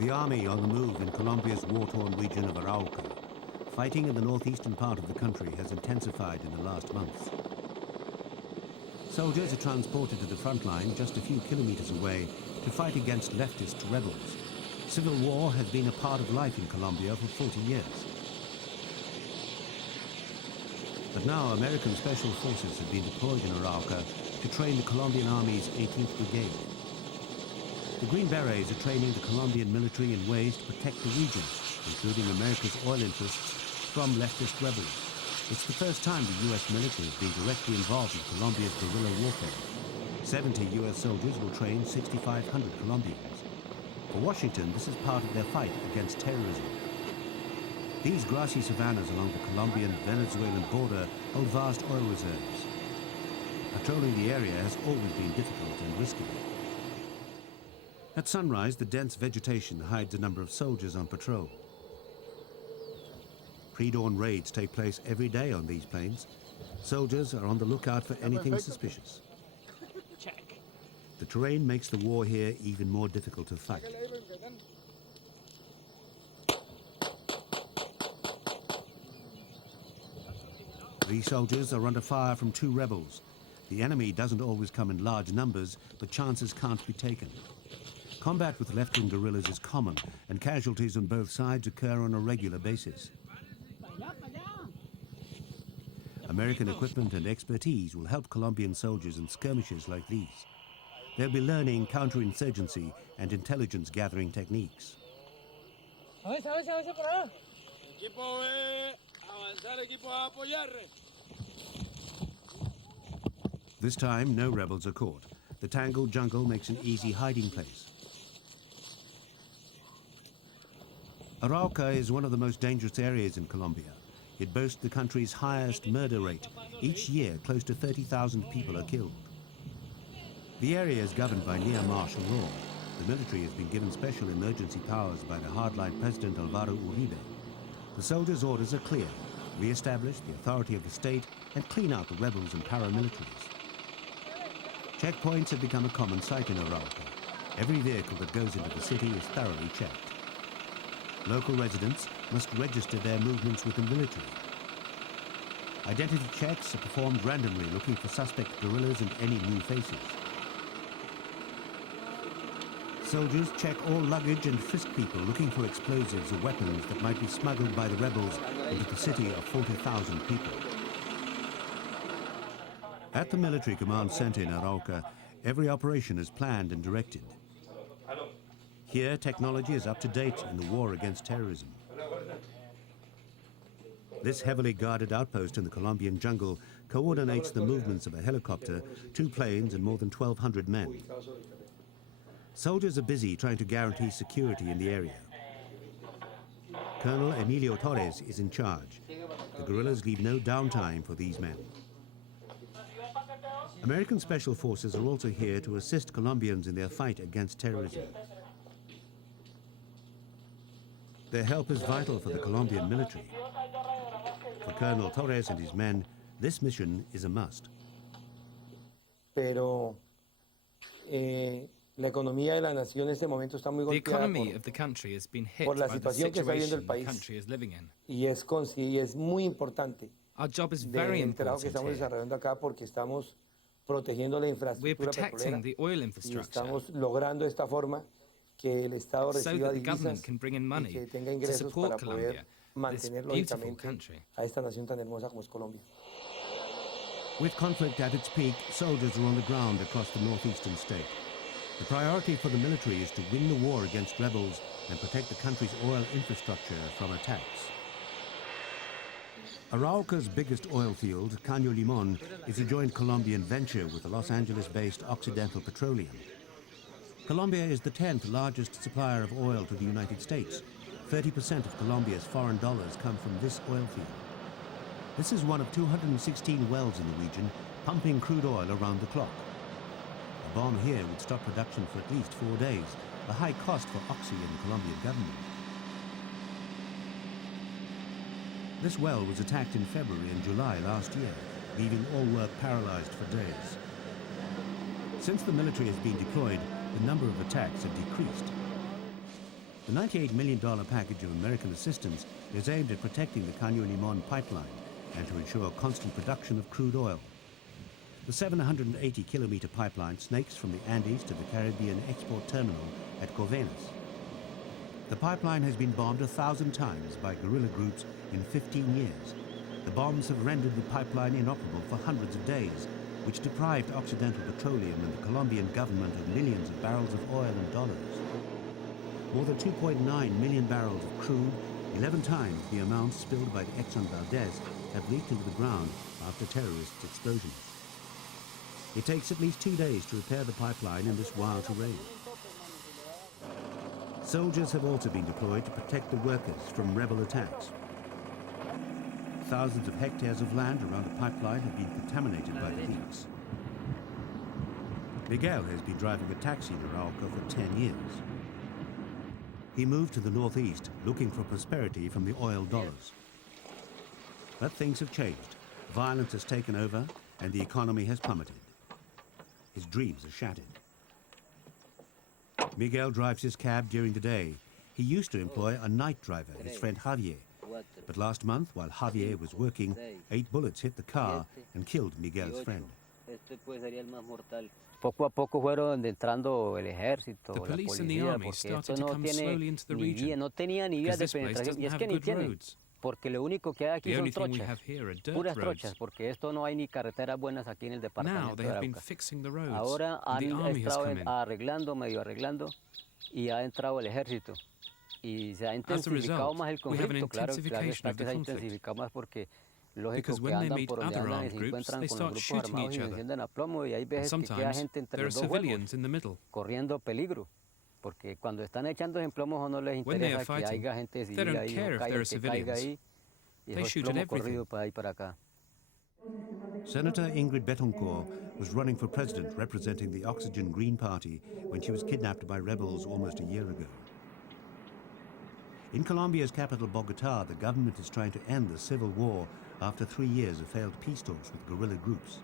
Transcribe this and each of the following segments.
The army on the move in Colombia's war-torn region of Arauca. Fighting in the northeastern part of the country has intensified in the last months. Soldiers are transported to the front line just a few kilometers away to fight against leftist rebels. Civil war has been a part of life in Colombia for 40 years. But now American special forces have been deployed in Arauca to train the Colombian Army's 18th Brigade. The Green Berets are training the Colombian military in ways to protect the region, including America's oil interests, from leftist rebels. It's the first time the U.S. military has been directly involved in Colombia's guerrilla warfare. 70 U.S. soldiers will train 6,500 Colombians. For Washington, this is part of their fight against terrorism. These grassy savannas along the Colombian-Venezuelan border hold vast oil reserves. Patrolling the area has always been difficult and risky. At sunrise, the dense vegetation hides a number of soldiers on patrol. Pre-dawn raids take place every day on these plains. Soldiers are on the lookout for anything suspicious. Check. The terrain makes the war here even more difficult to fight. These soldiers are under fire from two rebels. The enemy doesn't always come in large numbers, but chances can't be taken. Combat with left-wing guerrillas is common, and casualties on both sides occur on a regular basis. American equipment and expertise will help Colombian soldiers in skirmishes like these. They'll be learning counterinsurgency and intelligence gathering techniques. This time, no rebels are caught. The tangled jungle makes an easy hiding place. Arauca is one of the most dangerous areas in Colombia. It boasts the country's highest murder rate. Each year, close to 30,000 people are killed. The area is governed by near martial law. The military has been given special emergency powers by the hardline President Alvaro Uribe. The soldiers' orders are clear: re-establish the authority of the state and clean out the rebels and paramilitaries. Checkpoints have become a common sight in Arauca. Every vehicle that goes into the city is thoroughly checked. Local residents must register their movements with the military. Identity checks are performed randomly, looking for suspect guerrillas and any new faces. Soldiers check all luggage and frisk people looking for explosives or weapons that might be smuggled by the rebels into the city of 40,000 people. At the military command center in Arauca, every operation is planned and directed. Here, technology is up to date in the war against terrorism. This heavily guarded outpost in the Colombian jungle coordinates the movements of a helicopter, 2 planes, and more than 1,200 men. Soldiers are busy trying to guarantee security in the area. Colonel Emilio Torres is in charge. The guerrillas leave no downtime for these men. American special forces are also here to assist Colombians in their fight against terrorism. Their help is vital for the Colombian military. For Colonel Torres and his men, this mission is a must. Pero la economía de la nación en este momento está muy The golpeada economy of the country has been hit por la by the situación que está viviendo situation el the país. country is living in. Y es muy importante Our job is very del trabajo que important estamos here. desarrollando acá porque estamos protegiendo la We're infraestructura protecting petrolera the oil y infrastructure estamos logrando de esta forma que el Estado so reciba that the government divisas can bring in y money que tenga to ingresos support para Colombia, poder mantener this beautiful lógicamente country. a esta nación tan hermosa como es Colombia. With conflict at its peak, soldiers are on the ground across the northeastern state. The priority for the military is to win the war against rebels and protect the country's oil infrastructure from attacks. Arauca's biggest oil field, Cano Limon, is a joint Colombian venture with the Los Angeles-based Occidental Petroleum. Colombia is the 10th largest supplier of oil to the United States. 30% of Colombia's foreign dollars come from this oil field. This is one of 216 wells in the region, pumping crude oil around the clock. A bomb here would stop production for at least 4 days, a high cost for Oxy and the Colombian government. This well was attacked in February and July last year, leaving all work paralyzed for days. Since the military has been deployed, the number of attacks have decreased. The $98 million package of American assistance is aimed at protecting the Cano Limon pipeline and to ensure constant production of crude oil. The 780-kilometer pipeline snakes from the Andes to the Caribbean export terminal at Coveñas. The pipeline has been bombed 1,000 times by guerrilla groups in 15 years. The bombs have rendered the pipeline inoperable for hundreds of days, which deprived Occidental Petroleum and the Colombian government of millions of barrels of oil and dollars. More than 2.9 million barrels of crude, 11 times the amount spilled by the Exxon Valdez, have leaked into the ground after terrorists' explosions. It takes at least 2 days to repair the pipeline in this wild terrain. Soldiers have also been deployed to protect the workers from rebel attacks. Thousands of hectares of land around the pipeline have been contaminated by the leaks. Miguel has been driving a taxi in Arauca for 10 years. He moved to the northeast looking for prosperity from the oil dollars. But things have changed. Violence has taken over and the economy has plummeted. His dreams are shattered. Miguel drives his cab during the day. He used to employ a night driver, his friend Javier. But last month, while Javier was working, 8 bullets hit the car and killed Miguel's friend. Poco a poco fueron entrando el ejército, The la police and the policía, army porque started esto to no come tiene slowly into the ni vía, region, no tenía ni vías because de this place penetración, doesn't y es have que ni good tienen, roads. porque lo único que hay aquí The son only thing we trochas, have here are dirt puras roads. trochas, porque esto no hay ni carreteras buenas aquí en el Now departamento they de have been Arauca. fixing the roads, Ahora and the han army has estado come in. arreglando, medio arreglando, y ha entrado el ejército. Y se ha intensificado result, más el we have an conflicto, claro intensification está of que the se ha conflict. intensificado más porque lógico Because que when they andan meet por donde other andan y armed se groups, encuentran they con los start grupos shooting armados y each se other. encienden a plomo y hay And veces que queda sometimes gente entre there are los dos juegos civilians in the middle. corriendo peligro, porque cuando están echando en plomos no les When they are interesa que fighting, haya gente they civil don't ahí, care no if caiga there el are que caiga civilians. ahí, y They eso es shoot at plomo everything. corrido para ahí para acá. Senator Ingrid Betancourt was running for president representing the Oxygen Green Party when she was kidnapped by rebels almost a year ago. In Colombia's capital, Bogota, the government is trying to end the civil war after 3 years of failed peace talks with guerrilla groups.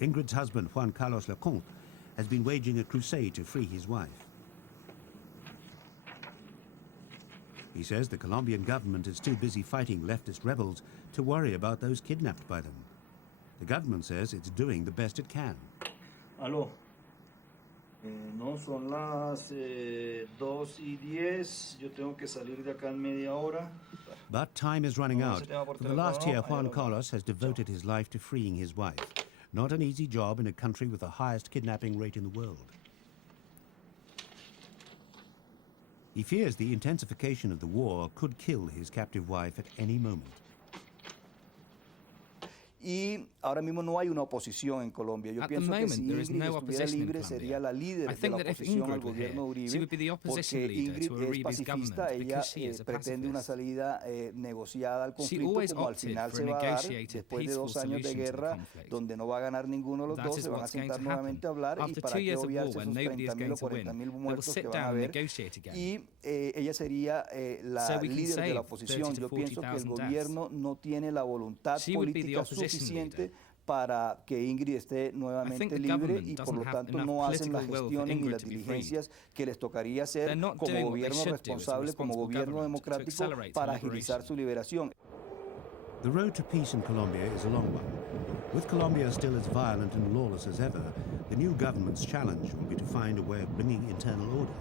Ingrid's husband, Juan Carlos Lecompte, has been waging a crusade to free his wife. He says the Colombian government is too busy fighting leftist rebels to worry about those kidnapped by them. The government says it's doing the best it can. Aló. No, son las 2:10. Yo tengo que salir de acá en media hora. But time is running out. For the last year, Juan Ahí Carlos has devoted his life to freeing his wife. Not an easy job in a country with the highest kidnapping rate in the world. He fears the intensification of the war could kill his captive wife at any moment. Y ahora mismo no hay una oposición en Colombia. Yo At the pienso que moment, si there is Ingrid no estuviera opposition in libre, Colombia. sería la líder I de think la that if oposición al Ingrid were gobierno here, Uribe, she would be the opposition porque leader Ingrid to es Uribe's pacifista, government ella because she is a pretende una pacifist. salida negociada al She conflicto, always como al opted final for se a va a dar negotiated, después de peaceful 2 años de solution to the guerra, conflict. donde no va a ganar ninguno de los That dos, is se van a what's going sentar to happen. nuevamente a hablar y After para 2 qué years of war, obviarse when esos nobody is 30.000 going o to win, 40.000 they will muertos sit que van a down and haber. negotiate again. Y ella sería la So we can líder de save la oposición. 30,000 to Yo pienso que el 40,000 deaths. gobierno no tiene la voluntad She would be the política opposition suficiente leader. para que Ingrid esté I think nuevamente the libre government y por doesn't lo have tanto enough no hacen las political will for gestiones ni Ingrid las to be freed. diligencias que les tocaría They're hacer not como doing what they gobierno should do as a responsable, como responsible gobierno government to democrático accelerate para her agilizar liberation. su liberación. The road to peace in Colombia is a long one. With Colombia still as violent and lawless as ever, the new government's challenge will be to find a way of bringing internal order.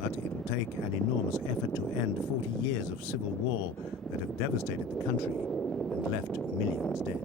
But it will take an enormous effort to end 40 years of civil war that have devastated the country and left millions dead.